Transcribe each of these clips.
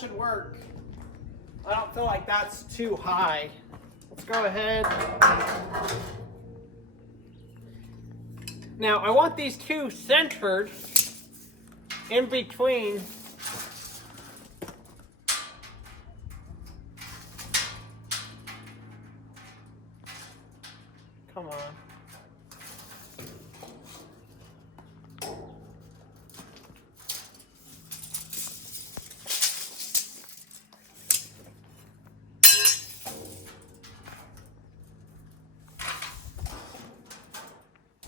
should work. I don't feel like that's too high. Let's go ahead. Now I want these two centered in between. Come on.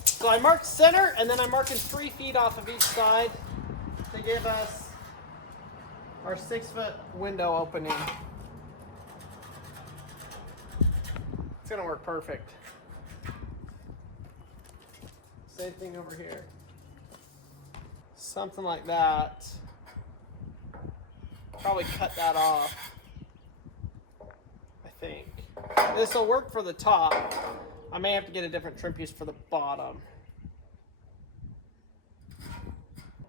So I marked center, and then I'm marking 3 feet off of each side to give us our 6-foot window opening. It's gonna work perfect. Same thing over here. Something like that. Probably cut that off, I think. This will work for the top. I may have to get a different trim piece for the bottom.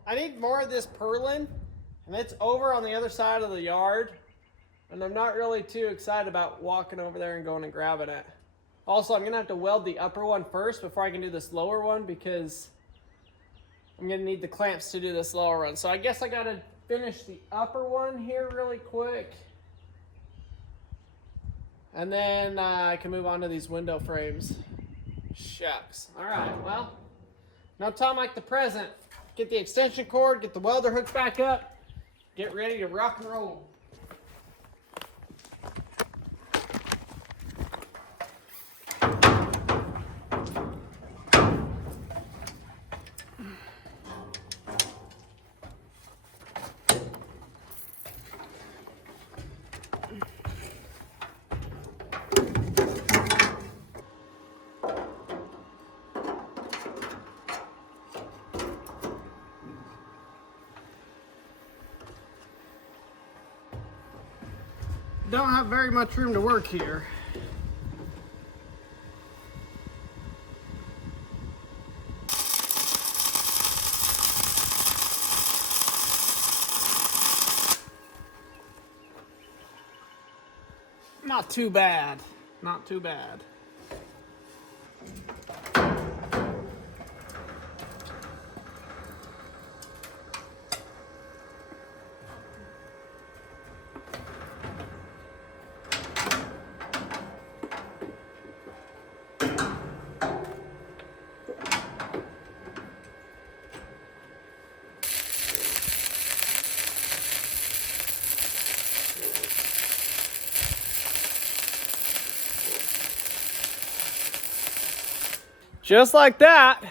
I need more of this purlin, and it's over on the other side of the yard, and I'm not really too excited about walking over there and going and grabbing it. Also, I'm gonna have to weld the upper one first before I can do this lower one, because I'm gonna need the clamps to do this lower one. So I guess I gotta finish the upper one here really quick, and then I can move on to these window frames. Shucks. All right, well, no time like the present. Get the extension cord, get the welder hooks back up, get ready to rock and roll. Don't have very much room to work here. Not too bad. Not too bad. Just like that,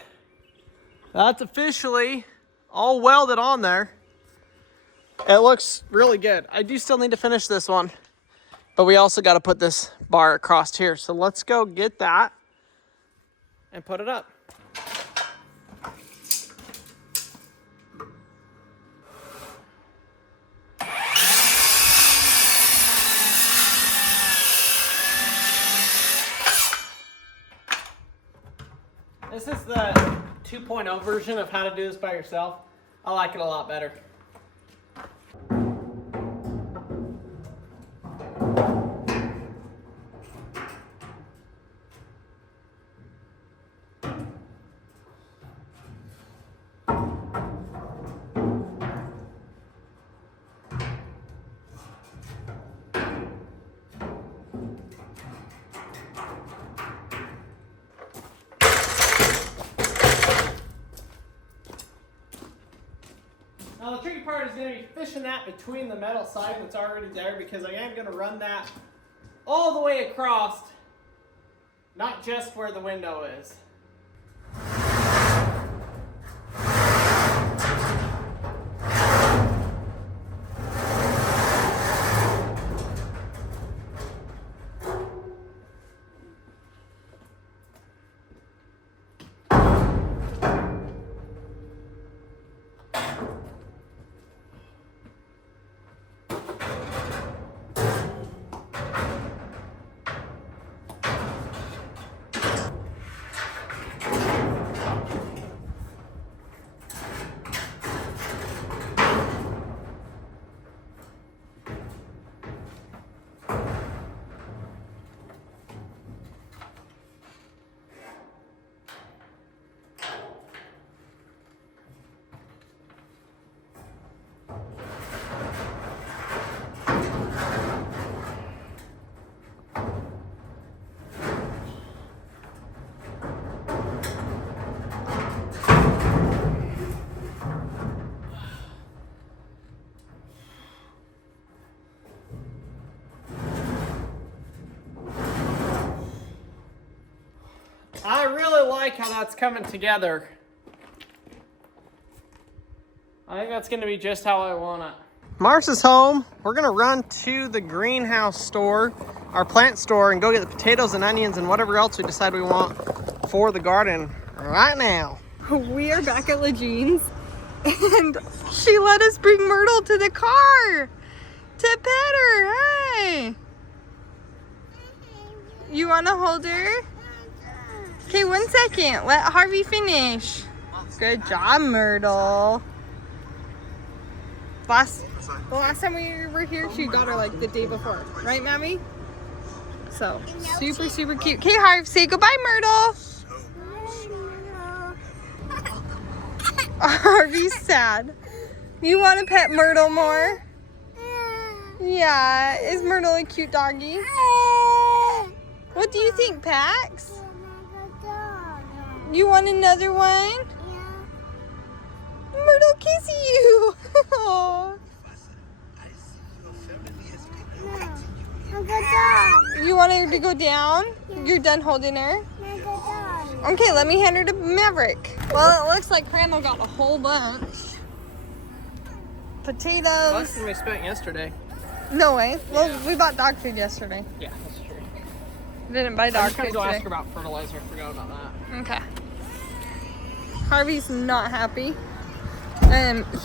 that's officially all welded on there. It looks really good. I do still need to finish this one, but we also got to put this bar across here. So let's go get that and put it up. This is the 2.0 version of how to do this by yourself. I like it a lot better. Now the tricky part is going to be fishing that between the metal side that's already there, because I am going to run that all the way across, not just where the window is. I really like how that's coming together. I think that's gonna be just how I want it. Mars is home. We're gonna run to the greenhouse store, our plant store, and go get the potatoes and onions and whatever else we decide we want for the garden right now. We are back at Lejean's, and she let us bring Myrtle to the car to pet her. Hey! You wanna hold her? Okay, 1 second. Let Harvey finish. Good job, Myrtle. The last time we were here, she got her like the day before. Right, Mommy? So, super, super cute. Okay, Harv, say goodbye, Myrtle. Harvey's sad. You want to pet Myrtle more? Yeah. Is Myrtle a cute doggy? What do you think, Pax? You want another one? Myrtle kissing you. You want her to go down? You're done holding her? Okay, let me hand her to Maverick. Well, it looks like Crandall got a whole bunch. Potatoes. Less than we spent yesterday. No way. Well, we bought dog food yesterday. Yeah, that's true. We didn't buy dog food I was going to today. ask her about fertilizer. I forgot about that. Okay. Harvey's not happy.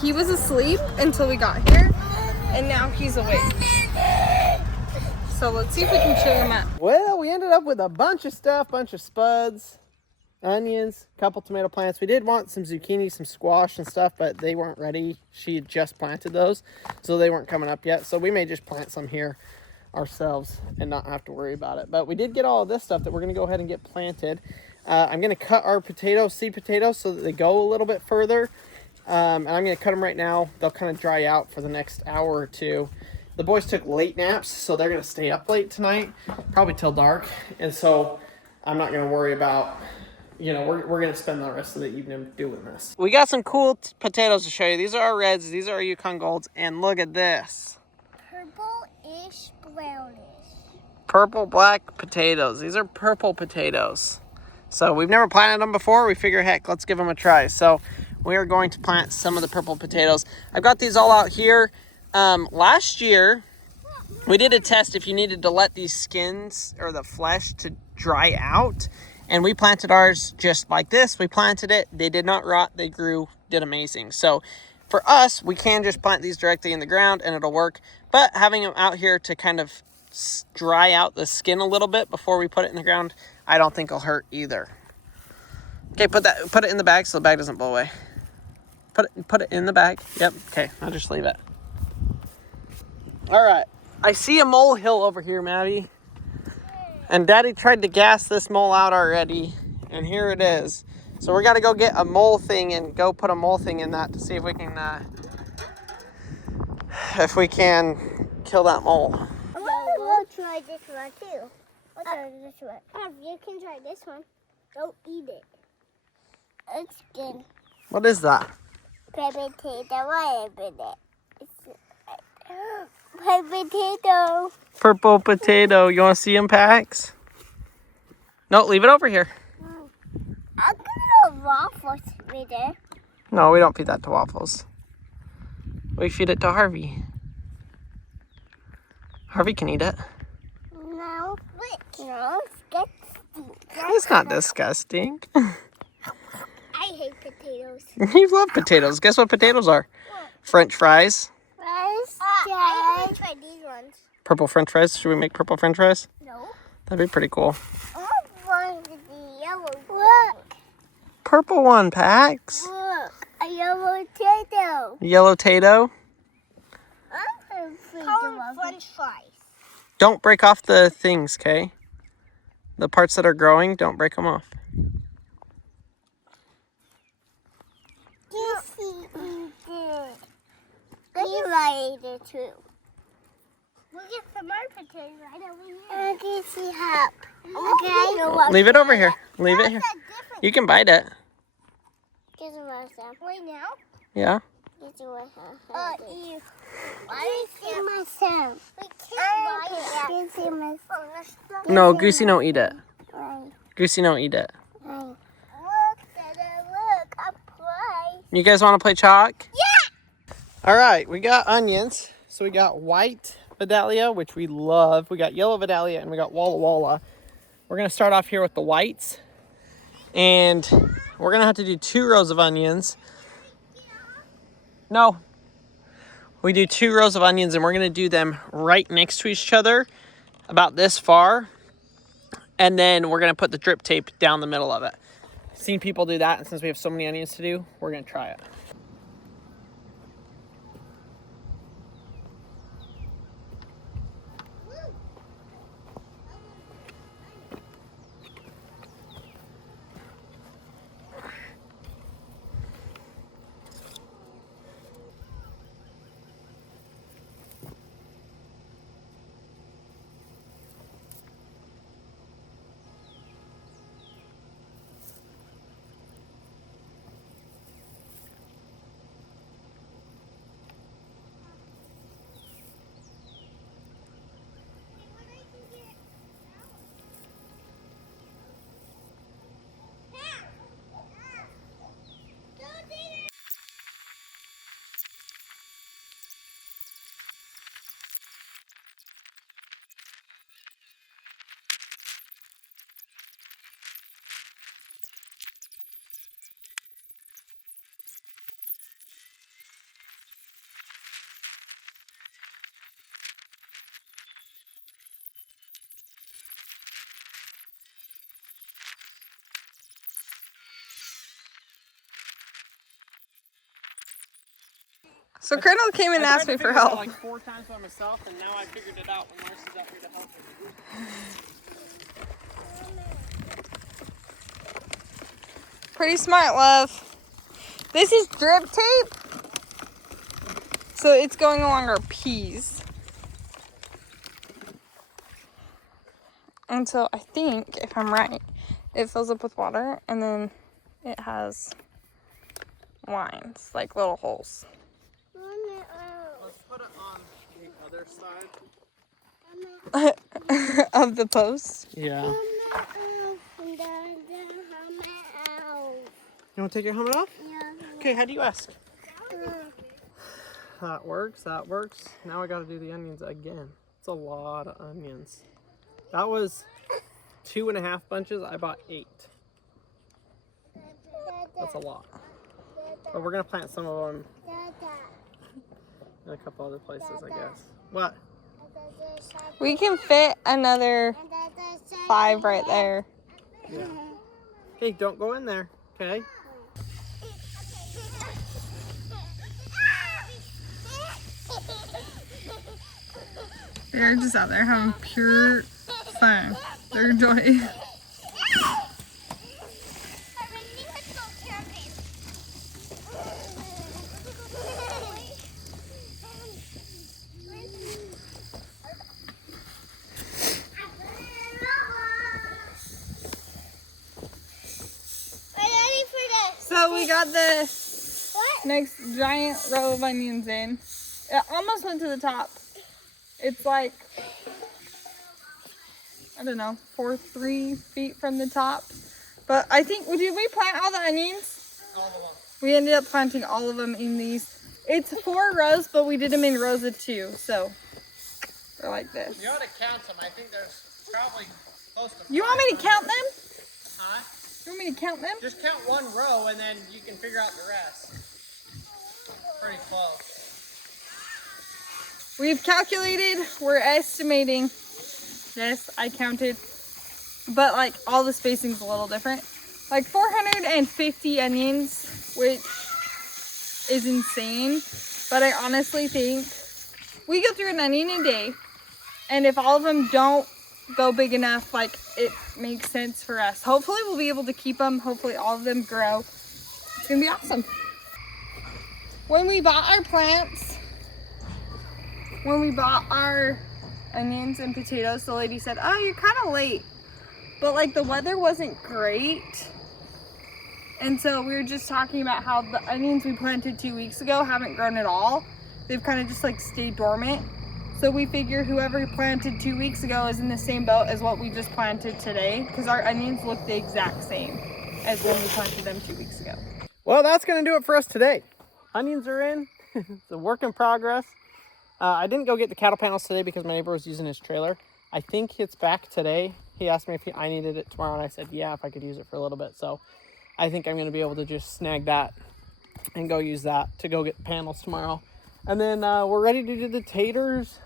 He was asleep until we got here, and now he's awake. So let's see if we can cheer him up. Well, we ended up with a bunch of stuff, bunch of spuds, onions, a couple tomato plants. We did want some zucchini, some squash and stuff, but they weren't ready. She had just planted those, so they weren't coming up yet. So we may just plant some here ourselves and not have to worry about it. But we did get all of this stuff that we're going to go ahead and get planted. I'm going to cut our potatoes, seed potatoes, so that they go a little bit further. And I'm going to cut them right now. They'll kind of dry out for the next hour or two. The boys took late naps, so they're going to stay up late tonight, probably till dark. And so I'm not going to worry about, you know, we're going to spend the rest of the evening doing this. We got some cool potatoes to show you. These are our reds. These are our Yukon Golds. And look at this. Purple-ish, brownish. Purple black potatoes. These are purple potatoes. So we've never planted them before. We figure, heck, let's give them a try. So we are going to plant some of the purple potatoes. I've got these all out here. Last year, we did a test if you needed to let these skins or the flesh to dry out. And we planted ours just like this. We planted it. They did not rot. They grew, did amazing. So for us, we can just plant these directly in the ground and it'll work. But having them out here to kind of dry out the skin a little bit before we put it in the ground, I don't think will hurt either. Okay, put it in the bag so the bag doesn't blow away. Put it in the bag. Yep. Okay, I'll just leave it. All right. I see a molehill over here, Maddie. And Daddy tried to gas this mole out already, and here it is. So we got to go get a mole thing and go put a mole thing in that to see if we can kill that mole. We'll try this one too. We'll try this one. You can try this one. Don't eat it. It's good. What is that? Potato. Potato. Purple potato. You want to see him, Pax? No, leave it over here. I'm gonna waffles with it. No, we don't feed that to Waffles. We feed it to Harvey. Harvey can eat it. No, no, It's not disgusting. I hate potatoes. You love potatoes. Guess what potatoes are? French fries. I want to try these ones. Purple French fries. Should we make purple French fries? No. That'd be pretty cool. I want the yellow. Look. Purple one, Pax. Look, a yellow potato. Yellow tato. French fries. Don't break off the things, okay? The parts that are growing, don't break them off. You like it too. We'll get some more potatoes right over here. Okay, see help. Okay. Leave it over here. Leave it here. You can bite it. Get some more stuff. Right now? Yeah. Get some more stuff. Ew. Why is it my son? We can't buy it. No, Goosey don't eat it. Why? Goosey don't eat it. You guys want to play chalk? Yeah! All right, we got onions. So we got white Vidalia, which we love. We got yellow Vidalia, and we got Walla Walla. We're going to start off here with the whites. And we're going to have to do 2 rows of onions. No. We do 2 rows of onions, and we're going to do them right next to each other, about this far. And then we're going to put the drip tape down the middle of it. I've seen people do that, and since we have so many onions to do, we're going to try it. So Crandall came and asked me for help. I tried to figure it out like 4 times by myself, and now I figured it out when Marcy's out here to help me. Pretty smart, love. This is drip tape. So it's going along our peas. And so I think, if I'm right, it fills up with water and then it has lines, like little holes. Let's put it on the other side. Of the post. Yeah. You want to take your helmet off? Yeah. Okay, how do you ask? That works, that works. Now I gotta do the onions again. It's a lot of onions. That was 2.5 bunches. I bought 8. That's a lot. But we're gonna plant some of them in a couple other places, I guess. What? We can fit another 5 right there. Yeah. Hey, don't go in there, okay? They're just out there having pure fun. They're enjoying. So we got the next giant row of onions in. It almost went to the top. It's like, I don't know, 3 feet from the top. But I think, did we plant all the onions? All of them. We ended up planting all of them in these. It's 4 rows, but we did them in rows of 2. So they're like this. You ought to count them. I think there's probably close to 500. You want me to count them? Huh? You want me to count them? Just count 1 row and then you can figure out the rest. Pretty close. We've calculated, we're estimating. Yes, I counted. But like all the spacing's a little different. Like 450 onions, which is insane. But I honestly think we go through an onion a day. And if all of them don't go big enough, like it makes sense for us. Hopefully we'll be able to keep them. Hopefully all of them grow. It's gonna be awesome. When we bought our plants, when we bought our onions and potatoes, the lady said, oh, you're kind of late. But like the weather wasn't great. And so we were just talking about how the onions we planted 2 weeks ago haven't grown at all. They've kind of just like stayed dormant. So we figure whoever planted 2 weeks ago is in the same boat as what we just planted today, because our onions look the exact same as when we planted them 2 weeks ago. Well, that's going to do it for us today. Onions are in. It's a work in progress. I didn't go get the cattle panels today because my neighbor was using his trailer. I think it's back today. He asked me if I needed it tomorrow, and I said, yeah, if I could use it for a little bit. So I think I'm going to be able to just snag that and go use that to go get the panels tomorrow. And then we're ready to do the taters,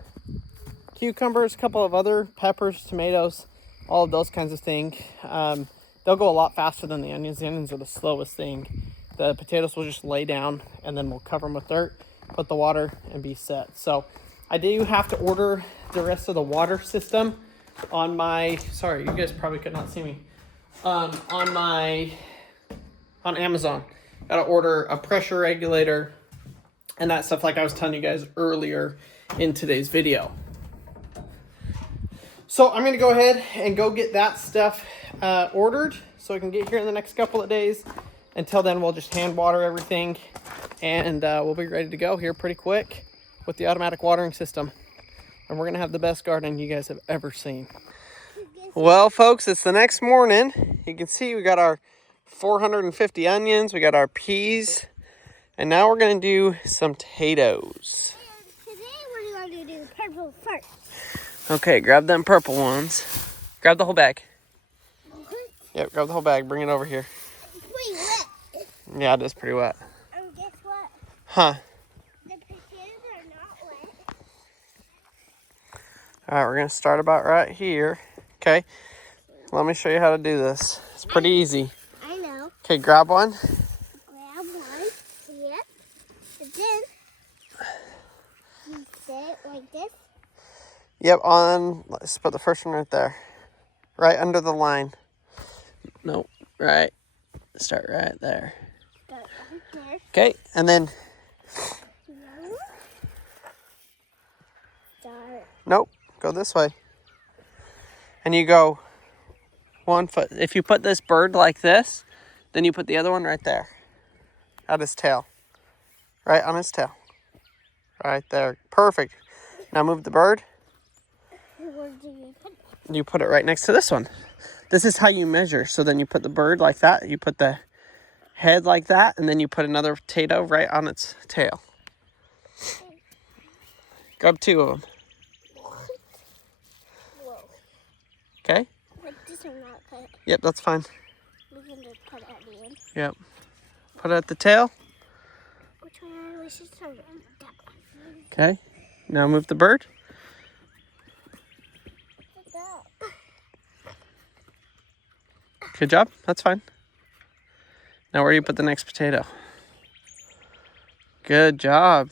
cucumbers, a couple of other peppers, tomatoes, all of those kinds of things. They'll go a lot faster than the onions. The onions are the slowest thing. The potatoes will just lay down, and then we'll cover them with dirt, put the water, and be set. So I do have to order the rest of the water system on my, sorry, you guys probably could not see me, on Amazon. Gotta order a pressure regulator and that stuff like I was telling you guys earlier in today's video. So I'm gonna go ahead and go get that stuff ordered so I can get here in the next couple of days. Until then, we'll just hand water everything, and we'll be ready to go here pretty quick with the automatic watering system. And we're gonna have the best garden you guys have ever seen. Well, folks, it's the next morning. You can see we got our 450 onions, we got our peas, and now we're gonna do some potatoes. And today we're going to do purple first. Okay, grab them purple ones. Grab the whole bag. What? Yep, grab the whole bag, bring it over here. It's pretty wet. Yeah, it is pretty wet. Guess what? Huh. The potatoes are not wet. All right, we're gonna start about right here. Okay, let me show you how to do this. It's pretty easy. I know. Okay, grab one. Grab one. Yep. And then you set it like this. Yep, let's put the first one right there. Right under the line. Nope, right. Start right there. Start right there. Okay, and then, No. Start. nope, go this way. And you go 1 foot. If you put this bird like this, then you put the other one right there. At his tail. Right on his tail. Right there. Perfect. Now move the bird. Where do you put it? You put it right next to this one. This is how you measure. So then you put the bird like that. You put the head like that. And then you put another potato right on its tail. Grab 2 of them. Whoa. Okay? Like this or not cut. Yep, that's fine. We can just put it at the end. Yep. Put it at the tail. Which one? We should start on that one. Okay. Now move the bird. Like that. Good job. That's fine. Now where do you put the next potato? Good job.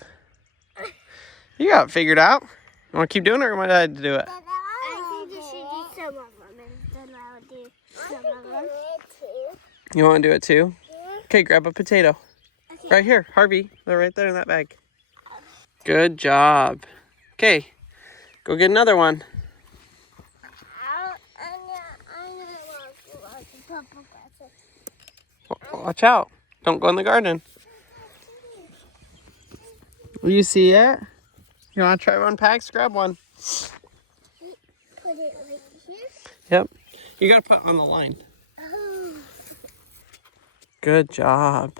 You got it figured out. You want to keep doing it, or want I to do it? I think you should do some of them, and then I'll do some of them. You want to do it too? Okay, grab a potato. Okay. Right here, Harvey. They're right there in that bag. Good job. Okay, go get another one. Watch out. Don't go in the garden. Will you see it? You want to try one, Pax? Grab one. Put it right here. Yep. You got to put it on the line. Oh. Good job.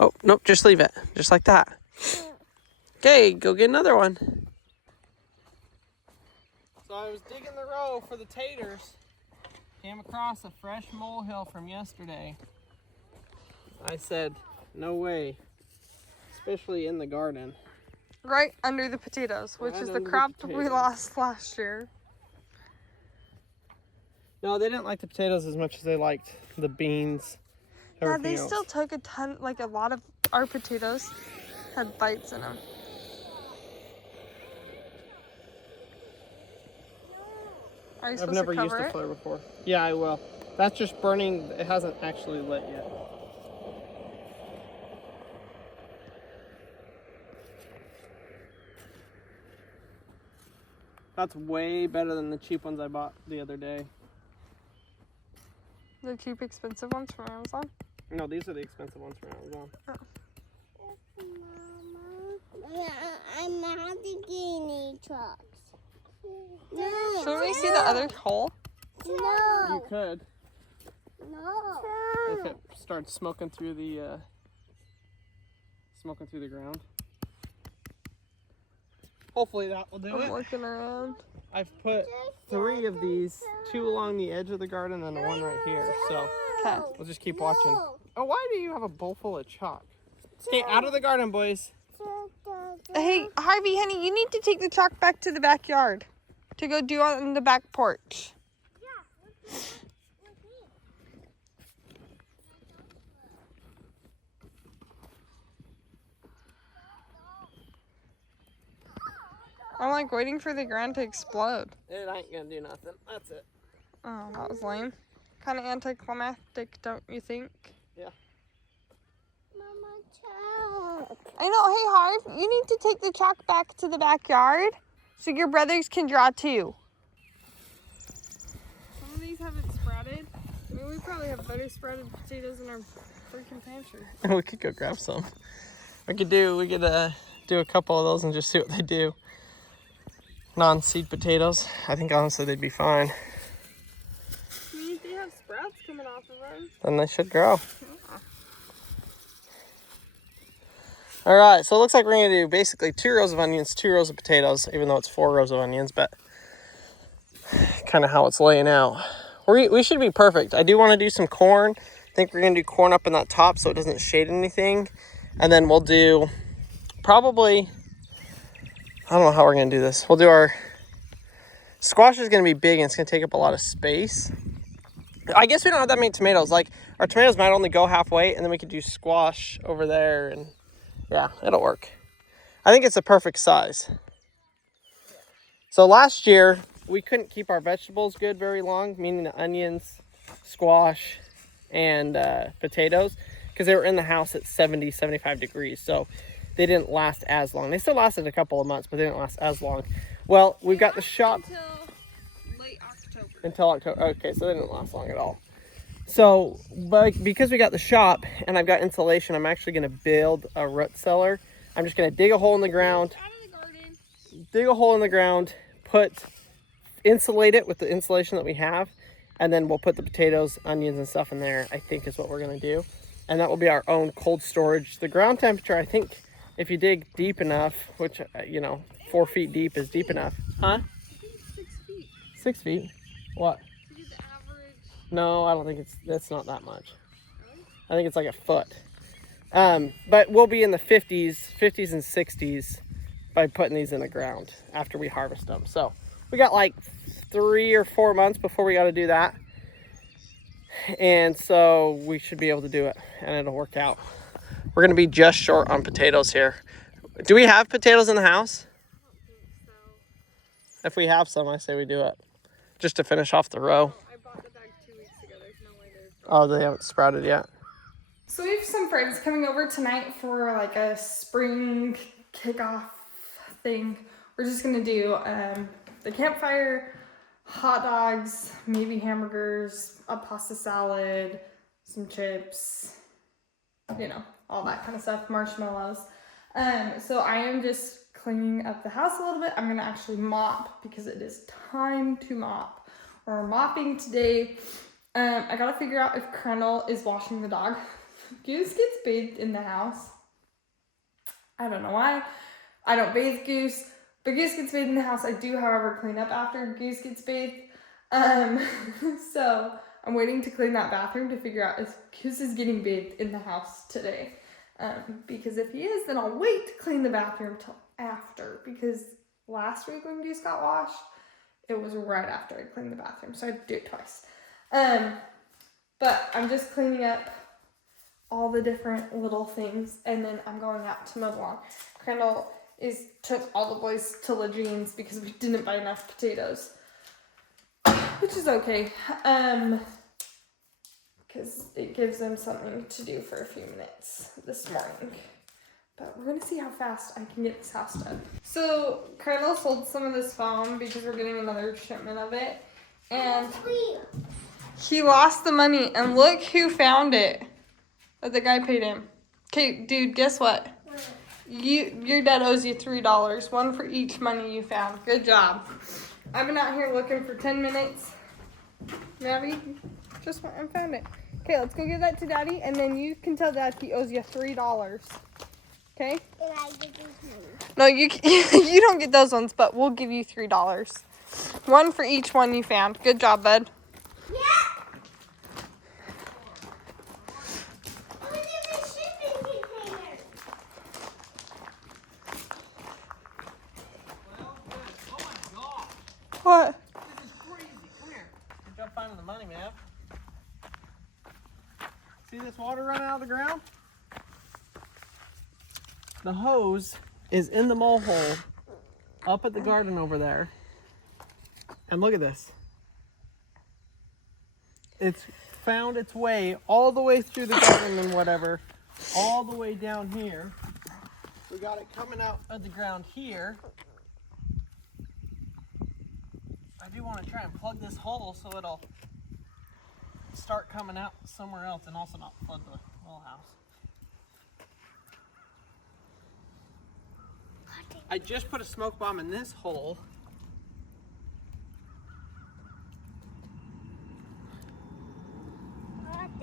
Oh, nope, just leave it. Just like that. Okay, go get another one. So I was digging the row for the taters. Came across a fresh molehill from yesterday. I said, no way. Especially in the garden. Right under the potatoes, which Right is the under the crop we potatoes. lost last year. No, they didn't like the potatoes as much as they liked the beans. Yeah, Everything they else. still took a ton, like a lot of our potatoes had bites in them. Are you I've supposed never to used cover a it? flare before. Yeah, I will. That's just burning. It hasn't actually lit yet. That's way better than the cheap ones I bought the other day. The cheap, expensive ones from Amazon? No, these are the expensive ones from Amazon. Mama, I'm not the guinea trucks. No. Shouldn't we see the other hole? You No. could, No. if it starts smoking through the smoking through the ground. Hopefully that will do it. I'm looking around. I've put 3 of these, 2 along the edge of the garden and 1 right here. So Okay. we'll just keep watching. Oh, why do you have a bowl full of chalk? Stay out of the garden, boys. Hey, Harvey, honey, you need to take the chalk back to the backyard to go do on the back porch. I'm like waiting for the ground to explode. It ain't gonna do nothing. That's it. Oh, that was lame. Kind of anticlimactic, don't you think? Yeah. Mama, chalk. I know. Hey, Harv, you need to take the chalk back to the backyard so your brothers can draw too. Some of these haven't sprouted. I mean, we probably have better sprouted potatoes in our freaking pantry. We could go grab some. We could do a couple of those and just see what they do. Non-seed potatoes. I think honestly they'd be fine. I mean, if they have sprouts coming off of them. Then they should grow. All right, so it looks like we're gonna do basically 2 rows of onions, 2 rows of potatoes, even though it's 4 rows of onions, but kind of how it's laying out. We should be perfect. I do want to do some corn. I think we're gonna do corn up in that top so it doesn't shade anything. And then we'll do probably, I don't know how we're gonna do this. We'll do our squash is gonna be big and it's gonna take up a lot of space. I guess we don't have that many tomatoes. Like our tomatoes might only go halfway, and then we could do squash over there, and yeah, it'll work. I think it's a perfect size. So last year we couldn't keep our vegetables good very long, meaning the onions, squash, and potatoes, because they were in the house at 70, 75 degrees. So they didn't last as long. They still lasted a couple of months, but they didn't last as long. Well, we've got the shop Until late October. until October. Okay, so they didn't last long at all. So, but because we got the shop and I've got insulation, I'm actually going to build a root cellar. I'm just going to dig a hole in the ground, Out of the garden. dig a hole in the ground, insulate it with the insulation that we have, and then we'll put the potatoes, onions, and stuff in there, I think is what we're going to do. And that will be our own cold storage. The ground temperature, I think, if you dig deep enough, which, 4 feet deep is deep enough. Huh? I think it's 6 feet. 6 feet? What? To get the average. No, I don't think that's not that much. Really? I think it's like a foot. But we'll be in the 50s and 60s by putting these in the ground after we harvest them. So we got like 3 or 4 months before we got to do that. And so we should be able to do it and it'll work out. We're going to be just short on potatoes here. Do we have potatoes in the house? I don't think so. If we have some, I say we do it. Just to finish off the row. I bought the bag 2 weeks ago. There's no way there's. Oh, they haven't sprouted yet. So we have some friends coming over tonight for like a spring kickoff thing. We're just gonna do the campfire, hot dogs, maybe hamburgers, a pasta salad, some chips, all that kind of stuff, marshmallows. So I am just cleaning up the house a little bit. I'm gonna actually mop because it is time to mop. We're mopping today. I gotta figure out if Crendel is washing the dog. Goose gets bathed in the house. I don't know why. I don't bathe Goose, but Goose gets bathed in the house. I do, however, clean up after Goose gets bathed. So I'm waiting to clean that bathroom to figure out if Goose is getting bathed in the house today. Because if he is, then I'll wait to clean the bathroom till after. Because last week when Goose got washed, it was right after I cleaned the bathroom. So I had to do it twice. But I'm just cleaning up all the different little things, and then I'm going out to mow the lawn. Crendel took all the boys to Lejean's because we didn't buy enough potatoes, which is okay, because it gives them something to do for a few minutes this morning. But we're gonna see how fast I can get this house done. So Crendel sold some of this foam because we're getting another shipment of it, and he lost the money, and look who found it. That the guy paid him. Okay, dude, guess what? Your dad owes you $3, one for each money you found. Good job. I've been out here looking for 10 minutes. Nabby, just went and found it. Okay, let's go give that to Daddy, and then you can tell Dad he owes you $3. Okay? And I get these money. No, you you don't get those ones, but we'll give you $3. One for each one you found. Good job, bud. Yeah! Look at the shipping container. Oh my god. What? This is crazy. Come here. Good job finding the money, man. See this water running out of the ground? The hose is in the mole hole up at the garden over there. And look at this. It's found its way all the way through the garden and whatever, all the way down here. We got it coming out of the ground here. I do want to try and plug this hole so it'll start coming out somewhere else and also not flood the little house. I just put a smoke bomb in this hole.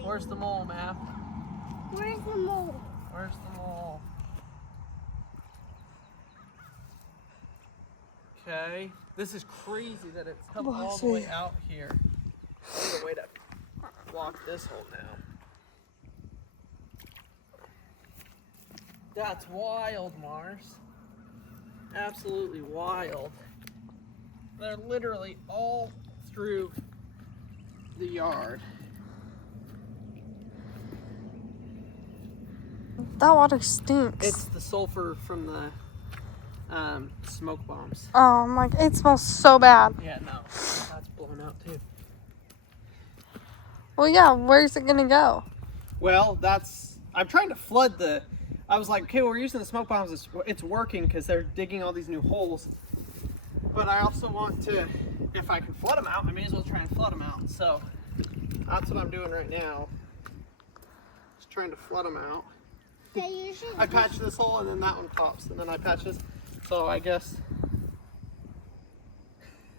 Where's the mole, Matt? Where's the mole? Where's the mole? Okay. This is crazy that it's come all the way out here. I need a way to block this hole now. That's wild, Mars. Absolutely wild. They're literally all through the yard. That water stinks. It's the sulfur from the smoke bombs. Oh my, it smells so bad. Yeah, no, that's blown out too. Well, yeah, where's it gonna go? Well, I'm trying to flood I was like, okay, we're using the smoke bombs. It's working because they're digging all these new holes. But I also want to, if I can flood them out, I may as well try and flood them out. So that's what I'm doing right now. Just trying to flood them out. So you should I patch this hole and then that one pops and then I patch this. So I guess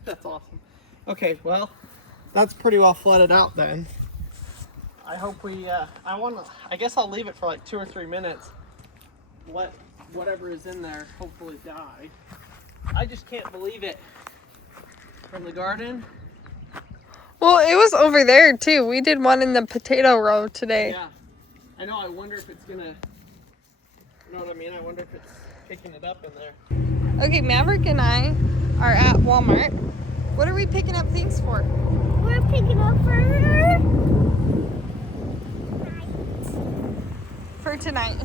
that's awesome. Okay, well, that's pretty well flooded out then. I hope I guess I'll leave it for like 2 or 3 minutes. Let whatever is in there hopefully die. I just can't believe it. From the garden. Well, it was over there too. We did one in the potato row today. Yeah. I know, I wonder if it's gonna, you know what I mean? I wonder if it's picking it up in there. Okay, Maverick and I are at Walmart. What are we picking up things for? We're picking up For tonight.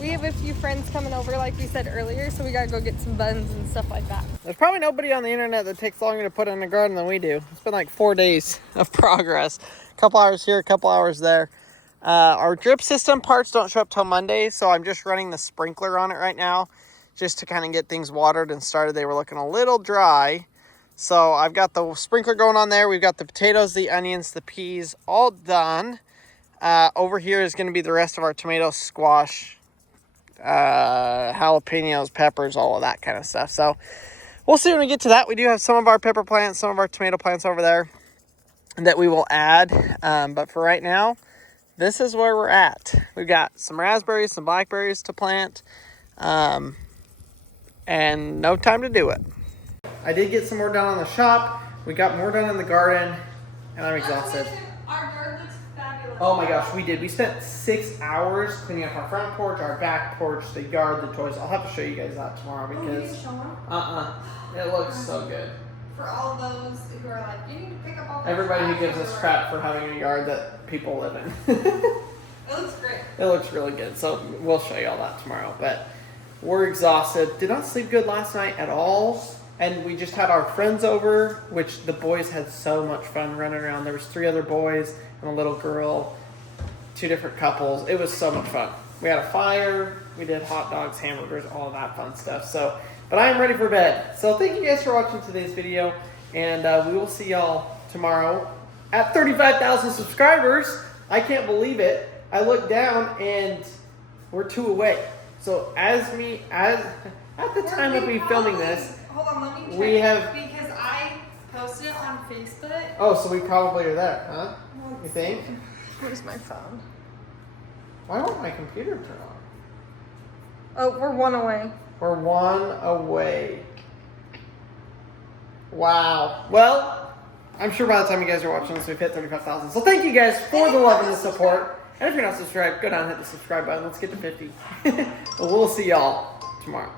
We have a few friends coming over, like we said earlier, so we gotta go get some buns and stuff like that. There's probably nobody on the internet that takes longer to put in the garden than we do. It's been like 4 days of progress. A couple hours here, a couple hours there. Our drip system parts don't show up till Monday, so I'm just running the sprinkler on it right now just to kind of get things watered and started. They were looking a little dry. So I've got the sprinkler going on there. We've got the potatoes, the onions, the peas all done. Over here is going to be the rest of our tomatoes, squash, jalapenos, peppers, all of that kind of stuff. So we'll see when we get to that. We do have some of our pepper plants, some of our tomato plants over there that we will add. But for right now, this is where we're at. We've got some raspberries, some blackberries to plant, and no time to do it. I did get some more done on the shop. We got more done in the garden, and I'm exhausted. Our garden looks fabulous. Oh my gosh, we did. We spent 6 hours cleaning up our front porch, our back porch, the yard, the toys. I'll have to show you guys that tomorrow because it looks so good. For all those who are like, you need to pick up all Everybody who gives us crap for having a yard that people live in. It looks great. It looks really good, so we'll show you all that tomorrow. But we're exhausted. Did not sleep good last night at all. And we just had our friends over, which the boys had so much fun running around. There was 3 other boys and a little girl, 2 different couples. It was so much fun. We had a fire. We did hot dogs, hamburgers, all of that fun stuff. So, but I am ready for bed. So thank you guys for watching today's video. And we will see y'all tomorrow at 35,000 subscribers. I can't believe it. I looked down and we're 2 away. So at the time of me filming this, Hold on, let me check. we have, Because I posted it on Facebook. oh, so we probably are there, huh? You think? Where's my phone? Why won't my computer turn on? Oh, we're 1 away. We're 1 away. Wow. Well, I'm sure by the time you guys are watching this, we've hit 35,000. So thank you guys for the love and the support. And if you're not subscribed, go down and hit the subscribe button. Let's get to 50. But we'll see y'all tomorrow.